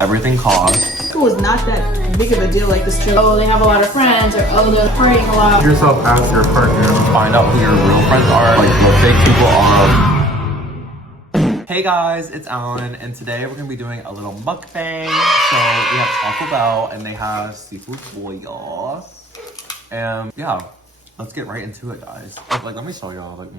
Everything costs. School is not that big of a deal like this. Oh, they have a lot of friends, or oh, they're partying a lot. Yourself as your partner. Find out who your real friends are, like what fake people are. Hey guys, it's Alan, and today we're gonna be doing a little mukbang. So we have Taco Bell, and they have seafood boil. And yeah, let's get right into it, guys. Like, let me show y'all. Like,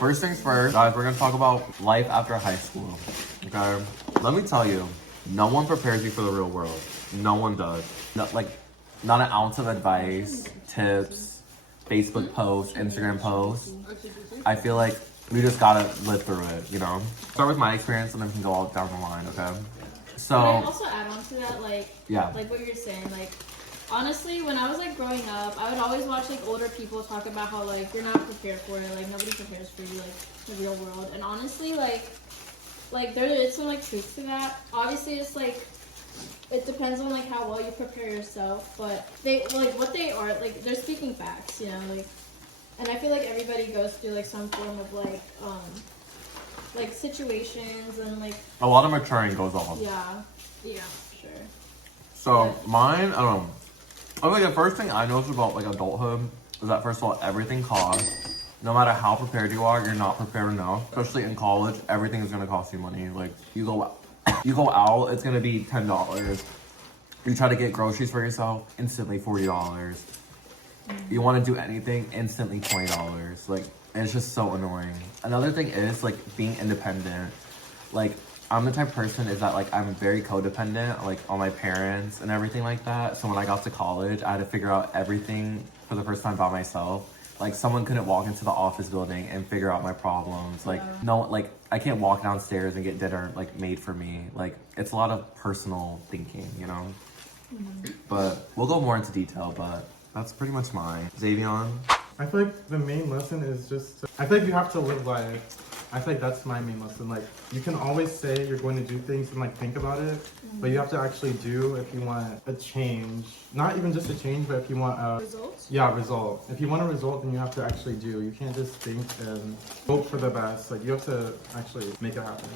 First things first, guys, we're gonna talk about life after high school. Okay, let me tell you, no one prepares you for the real world. No one does. Not an ounce of advice, tips, Facebook posts, Instagram posts. I feel like we just gotta live through it, you know? Start with my experience and then we can go all down the line, okay? So. Can I also add on to that, yeah. Like what you're saying, like, honestly, when I was like growing up, I would always watch like older people talk about how like you're not prepared for it, like nobody prepares for you, like the real world. And honestly, like there is some like truth to that. Obviously, it's like it depends on like how well you prepare yourself, but they like what they are like they're speaking facts, you know, like. And I feel like everybody goes through like some form of like situations and like a lot of maturing goes on. Yeah, sure. So yeah. Mine, I don't know. I think the first thing I noticed about like adulthood is that first of all, everything costs. No matter how prepared you are, you're not prepared enough. Especially in college, everything is gonna cost you money. Like you go out, it's gonna be $10. You try to get groceries for yourself, instantly $40. You want to do anything, instantly $20. Like, it's just so annoying. Another thing is like being independent. Like, I'm the type of person is that like I'm very codependent, like on my parents and everything like that. So when I got to college, I had to figure out everything for the first time by myself. Like someone couldn't walk into the office building and figure out my problems. Like no, like I can't walk downstairs and get dinner like made for me. Like it's a lot of personal thinking, you know. But we'll go more into detail. But that's pretty much mine. Xavion? I feel like the main lesson is just, I feel like you have to live life. I feel like that's my main lesson. Like, you can always say you're going to do things and like think about it, but you have to actually do if you want a change. Not even just a change, but if you want a Results? Yeah, result. If you want a result, then you have to actually do. You can't just think and hope for the best. Like, you have to actually make it happen.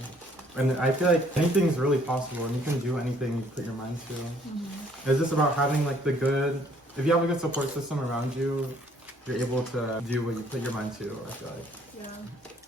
And I feel like anything's really possible, and you can do anything you put your mind to. It's just about having like the good. If you have a good support system around you, you're able to do what you put your mind to, I feel like. Yeah.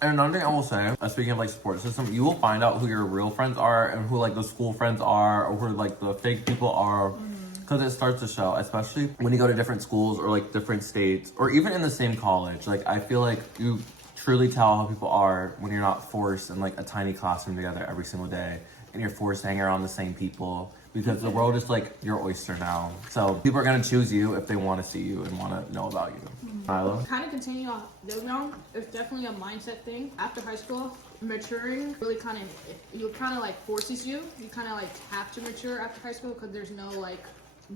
And another thing I will say, speaking of like support system, you will find out who your real friends are and who like the school friends are or who like the fake people are. Because it starts to show, especially when you go to different schools or like different states or even in the same college. Like I feel like you truly tell how people are when you're not forced in like a tiny classroom together every single day and you're forced to hang around the same people. Because the world is like your oyster now. So people are gonna choose you if they want to see you and want to know about you. Milo? Kind of continue on building on. It's definitely a mindset thing. After high school, maturing really kind of like forces you. You kind of like have to mature after high school because there's no like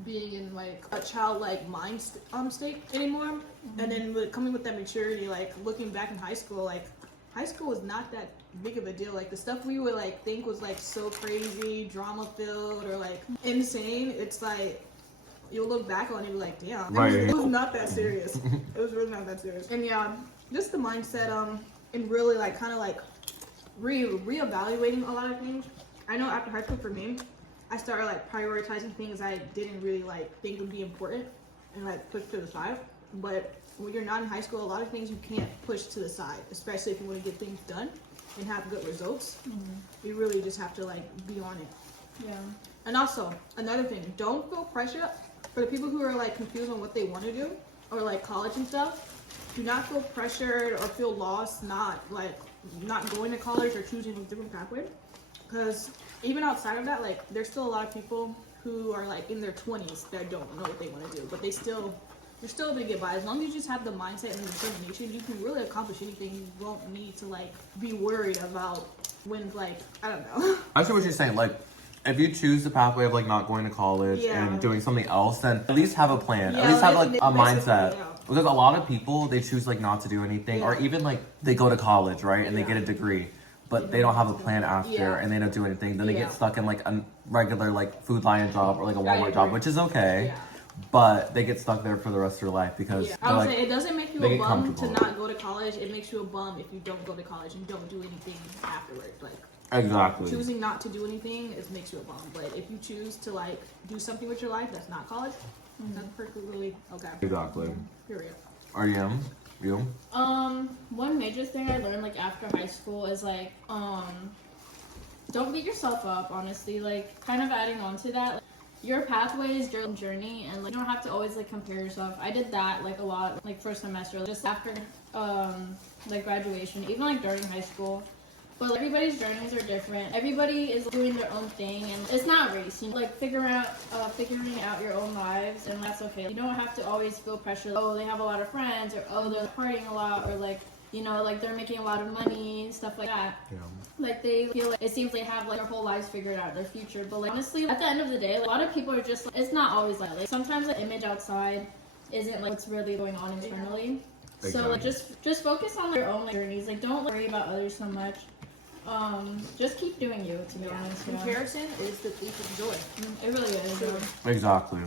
being in like a childlike mind state anymore. And then coming with that maturity, like looking back in high school, like high school was not that big of a deal. Like the stuff we would like think was like so crazy, drama filled or like insane. It's like you'll look back on it and be like, damn, it was not that serious. It was really not that serious. And yeah, just the mindset and really like kind of like reevaluating a lot of things. I know after high school for me, I started like prioritizing things I didn't really like think would be important and like push to the side. But when you're not in high school, a lot of things you can't push to the side, especially if you want to get things done and have good results. You really just have to like be on it. Yeah. And also another thing, don't feel pressure. For the people who are like confused on what they want to do or like college and stuff, do not feel pressured or feel lost not going to college or choosing a different pathway. Because even outside of that, like there's still a lot of people who are like in their 20s that don't know what they want to do, but they're still able to get by. As long as you just have the mindset and the determination, you can really accomplish anything. You won't need to like be worried about when like, I don't know. I see what you're saying. Like, if you choose the pathway of like not going to college and doing something else, then at least have a plan. At least have like a mindset. Because a lot of people, they choose like not to do anything or even like they go to college, right? And they get a degree, but they don't have a plan after and they don't do anything. Then they get stuck in like a regular like Food Lion job or like a Walmart job, which is okay. But they get stuck there for the rest of their life because I would say it doesn't make you a bum to comfortable. not go to college. It makes you a bum if you don't go to college and don't do anything afterwards. Like Exactly. Choosing not to do anything makes you a bum. But if you choose to like do something with your life that's not college, that's perfectly okay. Exactly. Period. RDM, you? One major thing I learned like after high school is like, don't beat yourself up, honestly. Like, kind of adding on to that, like, your pathway is your journey, and like, you don't have to always like compare yourself. I did that like a lot, like first semester, just after like graduation, even like during high school. But like, everybody's journeys are different. Everybody is doing their own thing, and it's not race. You know, like figuring out your own lives, and that's okay. You don't have to always feel pressure. Oh, they have a lot of friends, or oh, they're partying a lot, or like, you know, like they're making a lot of money, stuff like that. Yeah. Like they feel like it seems they have like their whole lives figured out, their future. But like honestly, at the end of the day, like, a lot of people are just like, it's not always like sometimes the image outside isn't like what's really going on internally. So like, just focus on their own like, journeys. Like don't worry about others so much. Just keep doing you, to be honest. Comparison is the thief of joy. It really is. True. Exactly.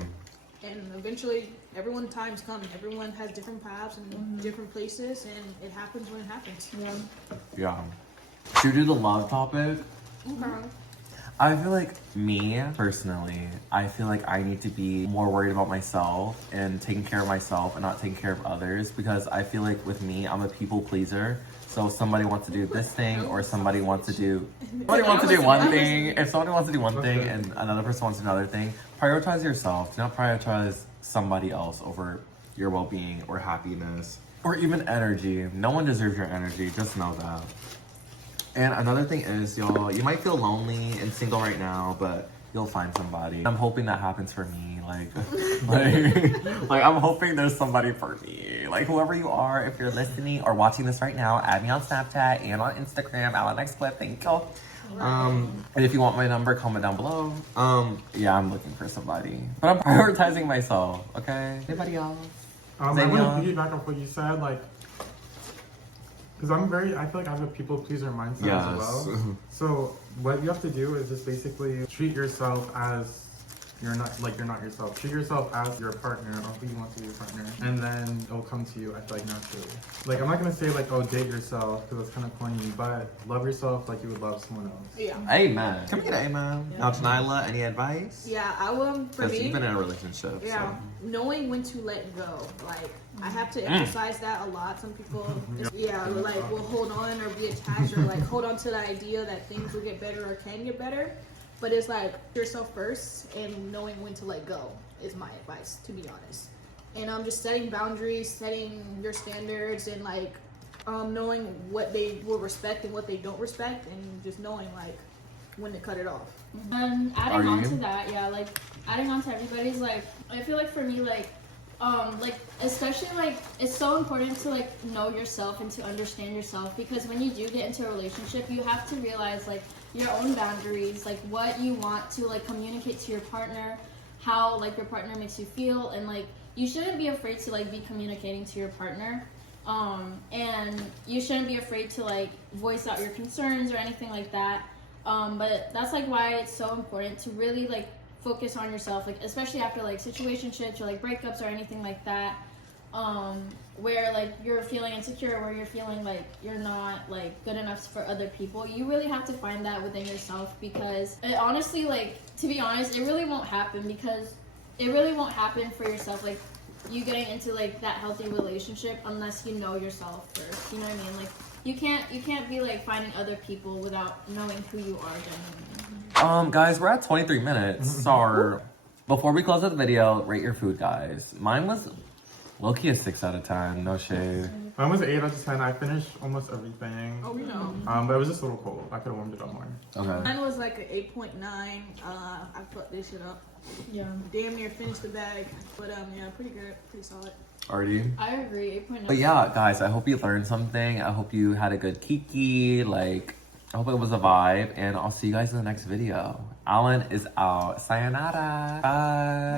And eventually, everyone time's coming. Everyone has different paths and different places, and it happens when it happens. Yeah. Should we do the love topic? Okay. I feel like me, personally, I feel like I need to be more worried about myself and taking care of myself and not taking care of others, because I feel like with me, I'm a people pleaser. So if somebody wants to do this thing or somebody wants to do one thing, if somebody wants to do one thing and another person wants another thing, prioritize yourself. Do not prioritize somebody else over your well-being or happiness or even energy. No one deserves your energy. Just know that. And another thing is, y'all, you might feel lonely and single right now, but you'll find somebody. I'm hoping that happens for me. Like I'm hoping there's somebody for me. Like whoever you are, if you're listening or watching this right now, add me on Snapchat and on Instagram. AlanXClip, thank you. And if you want my number, comment down below. Yeah, I'm looking for somebody, but I'm prioritizing myself. Okay, anybody else? I want to piggyback off what you said, like. Because I feel like I have a people pleaser mindset as well. So what you have to do is just basically treat yourself as you're not yourself. Treat yourself as your partner or who you want to be your partner. And then it'll come to you, I feel like, naturally. Like, I'm not going to say like, oh, date yourself, because that's kind of corny, but love yourself like you would love someone else. Yeah. Amen. Can we get an amen? Yeah. Now, Janila, any advice? Yeah, I will. For Because me, you've been in a relationship. yeah, So. knowing when to let go. Like, I have to emphasize that a lot. Some people, like, will hold on or be attached or like hold on to the idea that things will get better or can get better. But it's like yourself first, and knowing when to let go is my advice, to be honest. And just setting boundaries, setting your standards, and like knowing what they will respect and what they don't respect, and just knowing like when to cut it off. And adding on to that, like adding on to everybody's, like I feel like for me, like especially like it's so important to like know yourself and to understand yourself, because when you do get into a relationship, you have to realize like your own boundaries, like what you want to like communicate to your partner, how like your partner makes you feel, and like you shouldn't be afraid to like be communicating to your partner, and you shouldn't be afraid to like voice out your concerns or anything like that, but that's like why it's so important to really like focus on yourself, like especially after like situationships or like breakups or anything like that, where like you're feeling insecure, where you're feeling like you're not like good enough for other people. You really have to find that within yourself, because it, honestly, like to be honest, it really won't happen, because it really won't happen for yourself, like you getting into like that healthy relationship, unless you know yourself first. You know what I mean? Like you can't be like finding other people without knowing who you are genuinely. Guys, we're at 23 minutes. So, before we close out the video, rate your food, guys. Mine was low-key a 6 out of 10. No shade. Mine was an 8 out of 10. I finished almost everything. Oh, we know. But it was just a little cold. I could have warmed it up more. Okay. Mine was like an 8.9. I fucked this shit up. Yeah. Damn near finished the bag. But yeah, pretty good. Pretty solid. Already? I agree. 8.9. But yeah, guys, I hope you learned something. I hope you had a good kiki. Like, I hope it was a vibe. And I'll see you guys in the next video. Alan is out. Sayonara. Bye.